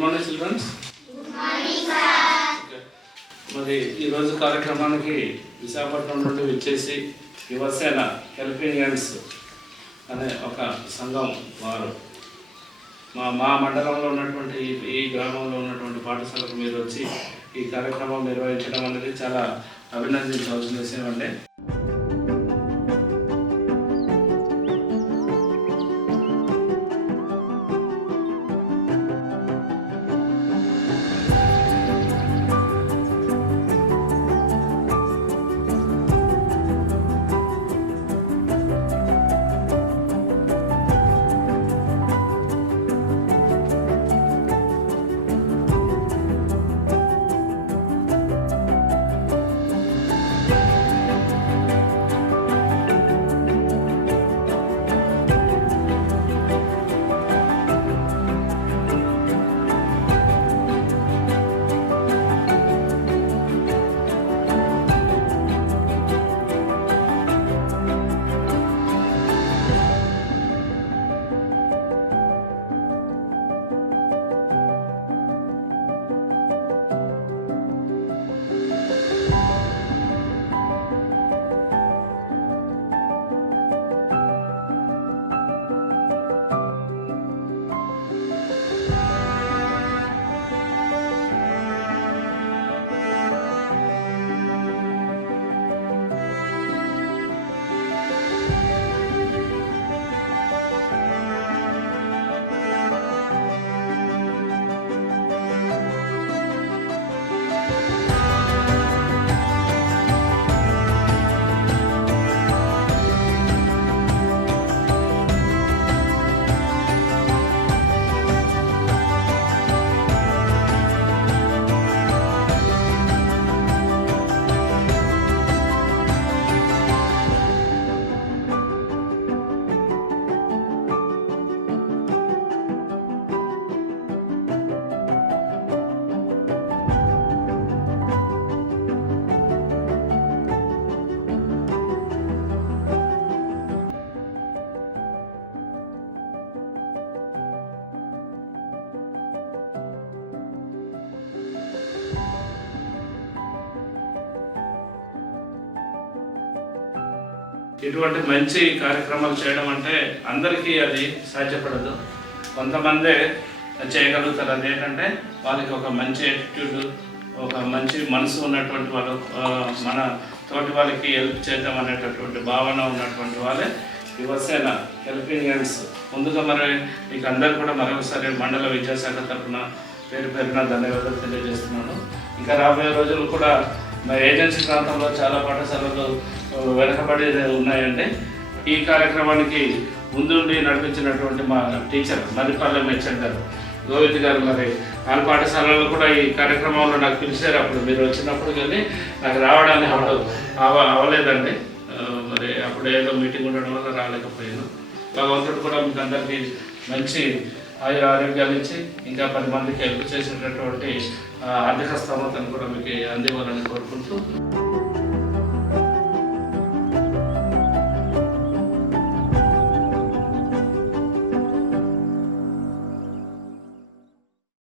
Good morning childrens మరి ఈరోజు కార్యక్రమానికి విశాఖపట్నం నుండి వచ్చేసి యువసేన హెల్పింగ్ హ్యాండ్స్ అనే ఒక సంఘం వారు. మా మా మండలంలో ఉన్నటువంటి ఈ- ఈ గ్రామంలో ఉన్నటువంటి పాఠశాలకు మీరు వచ్చి ఈ కార్యక్రమం నిర్వహించడం అనేది చాలా అభినందించవలసిన విషయం అండి. ఇటువంటి మంచి కార్యక్రమాలు చేయడం అంటే అందరికీ అది సాధ్యపడదు. కొంతమందే చేయగలుగుతారు. అది ఏంటంటే వాళ్ళకి ఒక మంచి యాటిట్యూడ్ ఒక మంచి మనసు ఉన్నటువంటి వాళ్ళు మన తోటి వాళ్ళకి హెల్ప్ చేద్దాం అనేటటువంటి భావన ఉన్నటువంటి వాళ్ళే యువసేన హెల్పింగ్ హ్యాండ్స్ ముందుగా మరి మీకు అందరు కూడా మరొకసారి మండల విద్యాశాఖ తరఫున పేరు పేరున ధన్యవాదాలు తెలియజేస్తున్నాను. ఇంకా రాబోయే రోజులు కూడా మా ఏజెన్సీ ప్రాంతంలో చాలా పాఠశాలలు వెనకబడి ఉన్నాయంటే ఈ కార్యక్రమానికి ముందుండి నడిపించినటువంటి మా టీచర్ మరిపల్లె మెచ్చన్ గారు గోవింద్ గారు మరి వాళ్ళ పాఠశాలలో కూడా ఈ కార్యక్రమంలో నాకు పిలిచారు. అప్పుడు మీరు వచ్చినప్పుడు కానీ నాకు రావడానికి అప్పుడు అవ అవ్వలేదండి మరి అప్పుడు ఏదో మీటింగ్ ఉండడం వల్ల రాలేకపోయాను. భగవంతుడు కూడా మీకు అందరికీ మంచి ఆయుర ఆరోగ్యాలు ఇచ్చి ఇంకా పది మందికి హెల్ప్ చేసినటువంటి ఆర్థిక స్థోమతను కూడా మీకు అందివ్వాలని కోరుకుంటూ